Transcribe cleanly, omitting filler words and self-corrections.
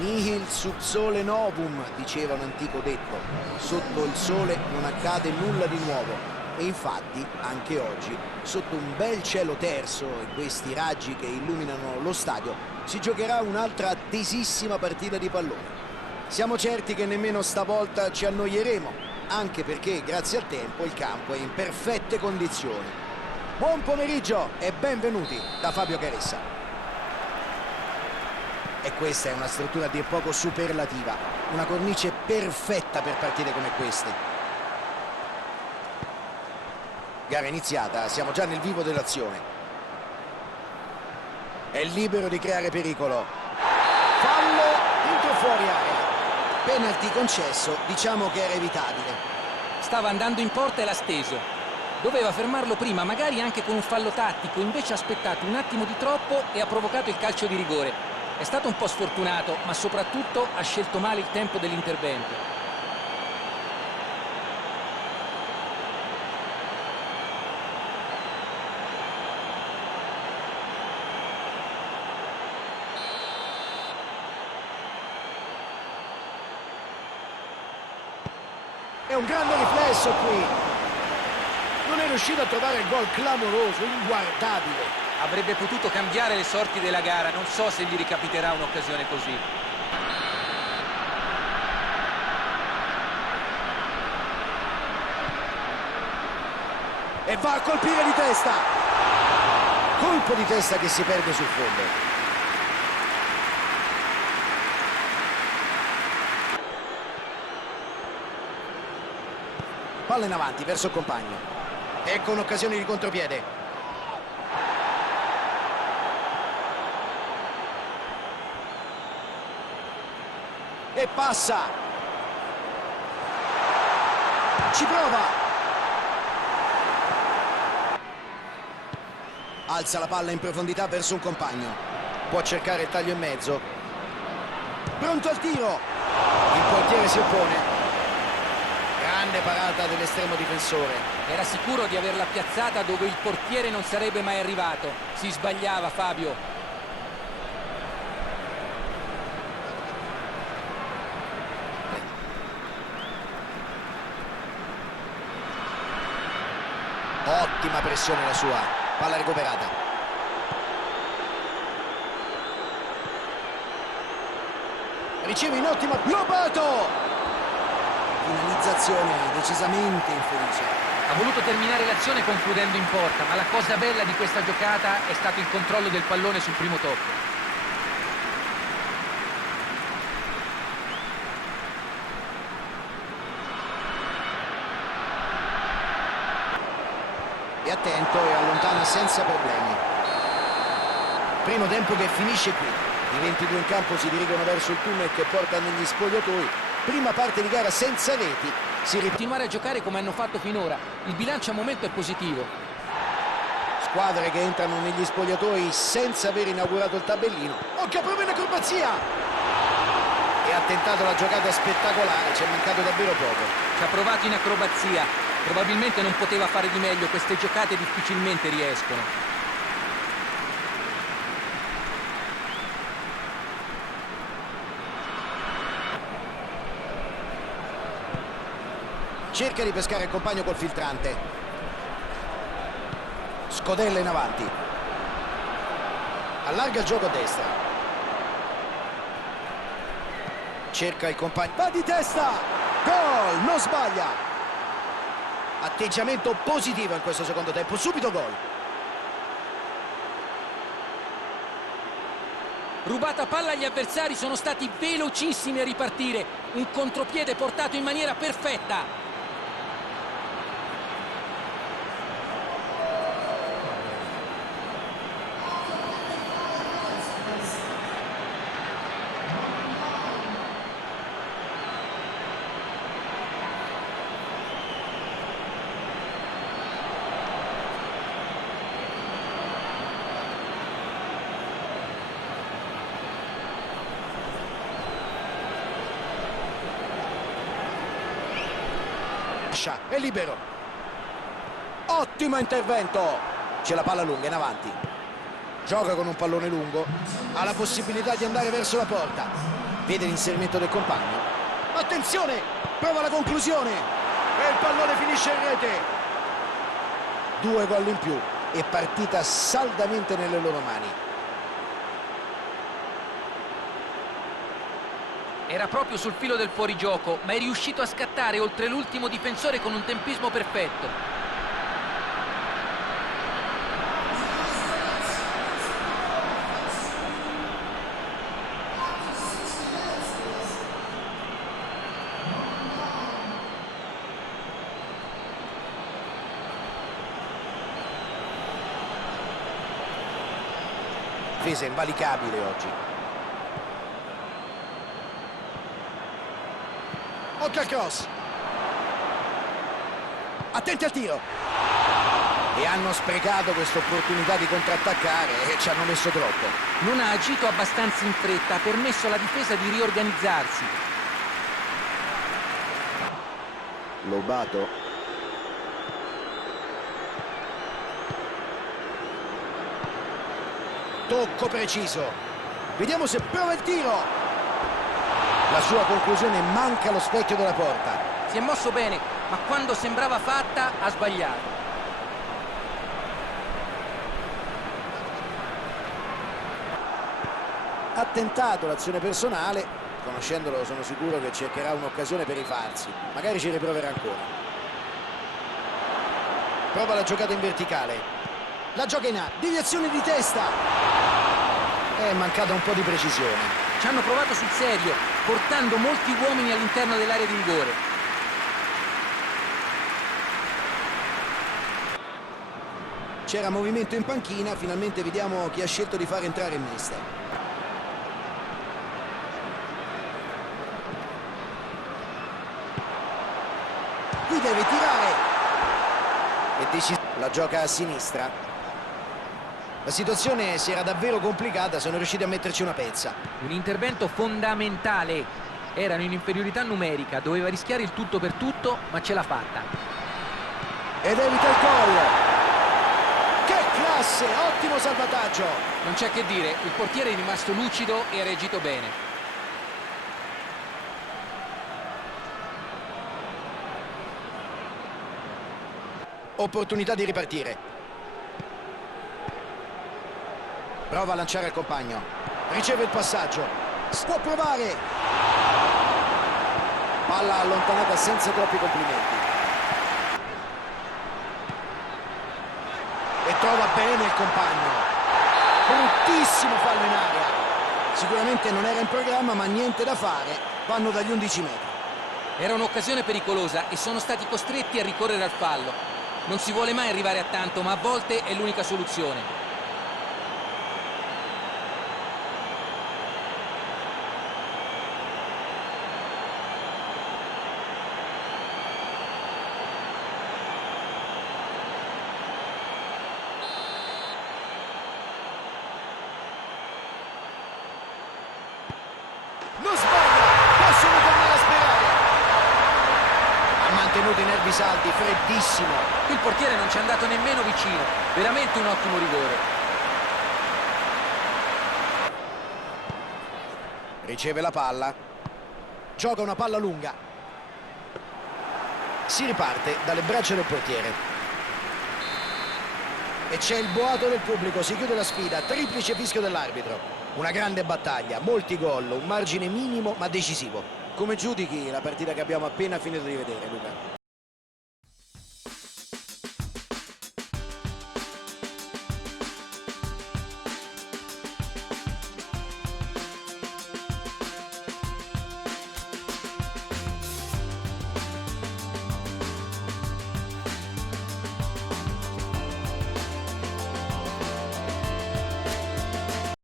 Nihil sub sole novum, diceva un antico detto. Sotto il sole non accade nulla di nuovo. E infatti, anche oggi, sotto un bel cielo terso e questi raggi che illuminano lo stadio, si giocherà un'altra attesissima partita di pallone. Siamo certi che nemmeno stavolta ci annoieremo, anche perché, grazie al tempo, il campo è in perfette condizioni. Buon pomeriggio e benvenuti da Fabio Caressa. E questa è una struttura a dir poco superlativa, una cornice perfetta per partite come queste. Gara iniziata, siamo già nel vivo dell'azione. È libero di creare pericolo. Fallo, dentro fuori area. Penalty concesso, diciamo che era evitabile. Stava andando in porta e l'ha steso. Doveva fermarlo prima, magari anche con un fallo tattico, invece ha aspettato un attimo di troppo e ha provocato il calcio di rigore. È stato un po' sfortunato, ma soprattutto ha scelto male il tempo dell'intervento. È un grande riflesso qui. Non è riuscito a trovare il gol clamoroso, inguardabile. Avrebbe potuto cambiare le sorti della gara, non so se gli ricapiterà un'occasione così. E va a colpire di testa. Colpo di testa che si perde sul fondo. Palla in avanti verso il compagno. Ecco un'occasione di contropiede. E passa. Ci prova. Alza la palla in profondità verso un compagno. Può cercare il taglio in mezzo. Pronto al tiro. Il portiere si oppone. Grande parata dell'estremo difensore. Era sicuro di averla piazzata dove il portiere non sarebbe mai arrivato. Si sbagliava, Fabio. Ottima pressione la sua. Palla recuperata. Riceve in ottima. Lobato! Finalizzazione decisamente infelice. Ha voluto terminare l'azione concludendo in porta, ma la cosa bella di questa giocata è stato il controllo del pallone sul primo tocco. È attento e allontana senza problemi. Primo tempo che finisce qui. I 22 in campo si dirigono verso il tunnel che porta negli spogliatoi. Prima parte di gara senza reti. Continuare a giocare come hanno fatto finora. Il bilancio al momento è positivo. Squadre che entrano negli spogliatoi senza aver inaugurato il tabellino. Oh, che prova in acrobazia! E ha tentato la giocata spettacolare, ci è mancato davvero poco. Ci ha provato in acrobazia. Probabilmente non poteva fare di meglio, queste giocate difficilmente riescono. Cerca di pescare il compagno col filtrante. Scodella in avanti. Allarga il gioco a destra. Cerca il compagno. Va di testa! Gol! Non sbaglia! Atteggiamento positivo in questo secondo tempo. Subito gol. Rubata palla agli avversari, sono stati velocissimi a ripartire. Un contropiede portato in maniera perfetta. È libero. Ottimo intervento. C'è la palla lunga in avanti. Gioca con un pallone lungo, ha la possibilità di andare verso la porta, vede l'inserimento del compagno. Attenzione, prova la conclusione e il pallone finisce in rete. 2 gol in più e partita saldamente nelle loro mani. Era proprio sul filo del fuorigioco, ma è riuscito a scattare oltre l'ultimo difensore con un tempismo perfetto. Difesa invalicabile oggi. Occhio al cross. Attenti al tiro. E hanno sprecato questa opportunità di contrattaccare e ci hanno messo troppo. Non ha agito abbastanza in fretta, ha permesso alla difesa di riorganizzarsi. Lobato. Tocco preciso. Vediamo se prova il tiro. La sua conclusione manca allo specchio della porta. Si è mosso bene, ma quando sembrava fatta ha sbagliato. Ha tentato l'azione personale, conoscendolo sono sicuro che cercherà un'occasione per rifarsi. Magari ci riproverà ancora. Prova la giocata in verticale. La gioca in A, deviazione di testa. È mancata un po' di precisione. Ci hanno provato sul serio, portando molti uomini all'interno dell'area di rigore. C'era movimento in panchina, finalmente vediamo chi ha scelto di far entrare il mister. Qui deve tirare. E la gioca a sinistra. La situazione si era davvero complicata, sono riusciti a metterci una pezza. Un intervento fondamentale. Erano in inferiorità numerica, doveva rischiare il tutto per tutto, ma ce l'ha fatta. Ed evita il gol. Che classe, ottimo salvataggio. Non c'è che dire, il portiere è rimasto lucido e ha reagito bene. Opportunità di ripartire. Prova a lanciare il compagno. Riceve il passaggio. Può provare. Palla allontanata senza troppi complimenti. E trova bene il compagno. Bruttissimo fallo in aria. Sicuramente non era in programma, ma niente da fare. Vanno dagli 11 metri. Era un'occasione pericolosa e sono stati costretti a ricorrere al fallo. Non si vuole mai arrivare a tanto, ma a volte è l'unica soluzione. Non sbaglia, possono tornare a sperare. Ha mantenuto i nervi saldi, freddissimo. Il portiere non ci è andato nemmeno vicino, veramente un ottimo rigore. Riceve la palla, gioca una palla lunga. Si riparte dalle braccia del portiere. E c'è il boato del pubblico, si chiude la sfida, triplice fischio dell'arbitro. Una grande battaglia, molti gol, un margine minimo ma decisivo. Come giudichi la partita che abbiamo appena finito di vedere, Luca?